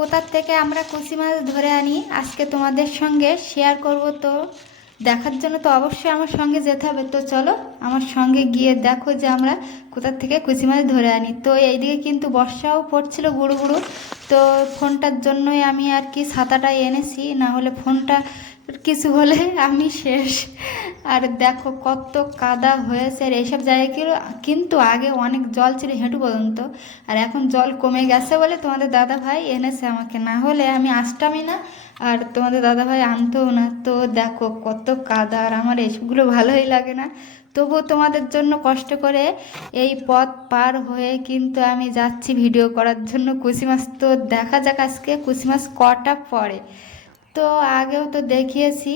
কোথার থেকে আমরা কুচি মাছ ধরে আনি আজকে তোমাদের সঙ্গে শেয়ার করব। তো দেখার জন্য তো অবশ্যই আমার সঙ্গে যেতে হবে। তো চলো আমার সঙ্গে গিয়ে দেখো যে আমরা কোথার থেকে কুচি মাছ ধরে আনি। তো এইদিকে কিন্তু বর্ষাও পড়ছিল গুঁড়ো গুঁড়ো। তো ফোনটার জন্যই আমি আর কি ছাতাটা এনেছি, না হলে ফোনটা কিছু হলে আমি শেষ। আর দেখো কত কাদা হয়েছে, আর এইসব জায়গায় কিন্তু আগে অনেক জল ছিল হেঁটু পর্যন্ত, আর এখন জল কমে গেছে বলে তোমাদের দাদা ভাই এনেছে আমাকে, না হলে আমি আসতামই না আর তোমাদের দাদা ভাই আনতেও না। তো দেখো কত কাদা, আর আমার এইসবগুলো ভালোই লাগে না, তবুও তোমাদের জন্য কষ্ট করে এই পথ পার হয়ে কিন্তু আমি যাচ্ছি ভিডিও করার জন্য কুচি মাছ। তো দেখা যাক আজকে কুচি মাছ কটা পড়ে। তো আগেও তো দেখিয়েছি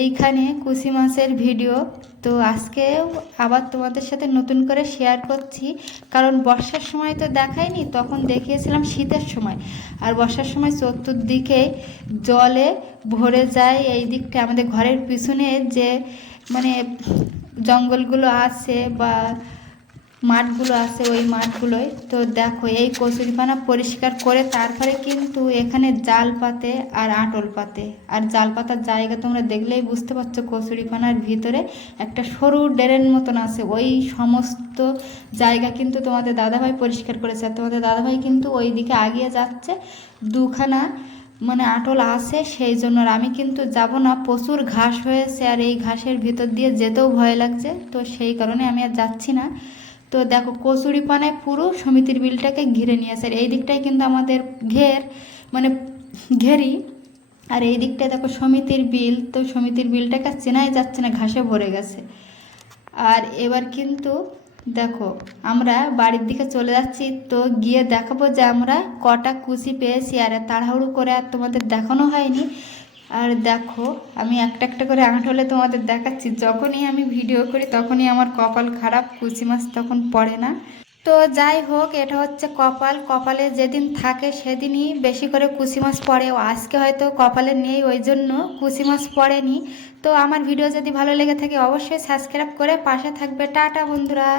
এইখানে কুচি মাছের ভিডিও, তো আজকেও আবার তোমাদের সাথে নতুন করে শেয়ার করছি। কারণ বর্ষার সময় তো দেখাইনি, তখন দেখিয়েছিলাম শীতের সময়, আর বর্ষার সময় চতুর্দিকে জলে ভরে যায়। এই দিকটা আমাদের ঘরের পিছনে যে মানে জঙ্গলগুলো আছে বা মাঠগুলো আছে, ওই মাঠগুলোয় তো দেখো এই কচুরিপানা পরিষ্কার করে তারপরে কিন্তু এখানে জাল পাতে আর আটল পাতে। আর জাল পাতার জায়গা তোমরা দেখলেই বুঝতে পারছো, কচুরিপানার ভিতরে একটা সরু ড্রেন মতন আছে, ওই সমস্ত জায়গা কিন্তু তোমাদের দাদাভাই পরিষ্কার করেছে। আর তোমাদের দাদাভাই কিন্তু ওই দিকে আগিয়ে যাচ্ছে, দুখানা মানে আটল আছে সেই জন্য। আর আমি কিন্তু যাব না, প্রচুর ঘাস হয়েছে আর এই ঘাসের ভিতর দিয়ে যেতেও ভয় লাগছে, তো সেই কারণে আমি আর যাচ্ছি না। তো দেখো কচুরিপানায় পুরো সমিতির বিলটাকে ঘিরে নিয়েছে, আর এই দিকটায় কিন্তু আমাদের ঘের মানে ঘেরি, আর এই দিকটায় দেখো সমিতির বিল। তো সমিতির বিলটাকে চেনাই যাচ্ছে না, ঘাসে ভরে গেছে। আর এবার কিন্তু দেখো আমরা বাড়ির দিকে চলে যাচ্ছি, তো গিয়ে দেখাবো যে আমরা কটা কুচি পেয়েছি। আর তাড়াহুড়ো করে আর তোমাদের দেখানো হয়নি। আর দেখো আমি একটা একটা করে আঁটলে তোমাদের দেখাচ্ছি, যখনই আমি ভিডিও করি তখনই আমার কপাল খারাপ, কুচি মাছ তখন পড়ে না। তো যাই হোক, এটা হচ্ছে কপাল, কপালে যেদিন থাকে সেদিনই বেশি করে কুচি মাছ পড়ে। আজকে হয়তো কপালে নেই, ওই জন্য কুচি মাছ পড়েনি। তো আমার ভিডিও যদি ভালো লেগে থাকে অবশ্যই সাবস্ক্রাইব করে পাশে থাকবে। টাটা বন্ধুরা।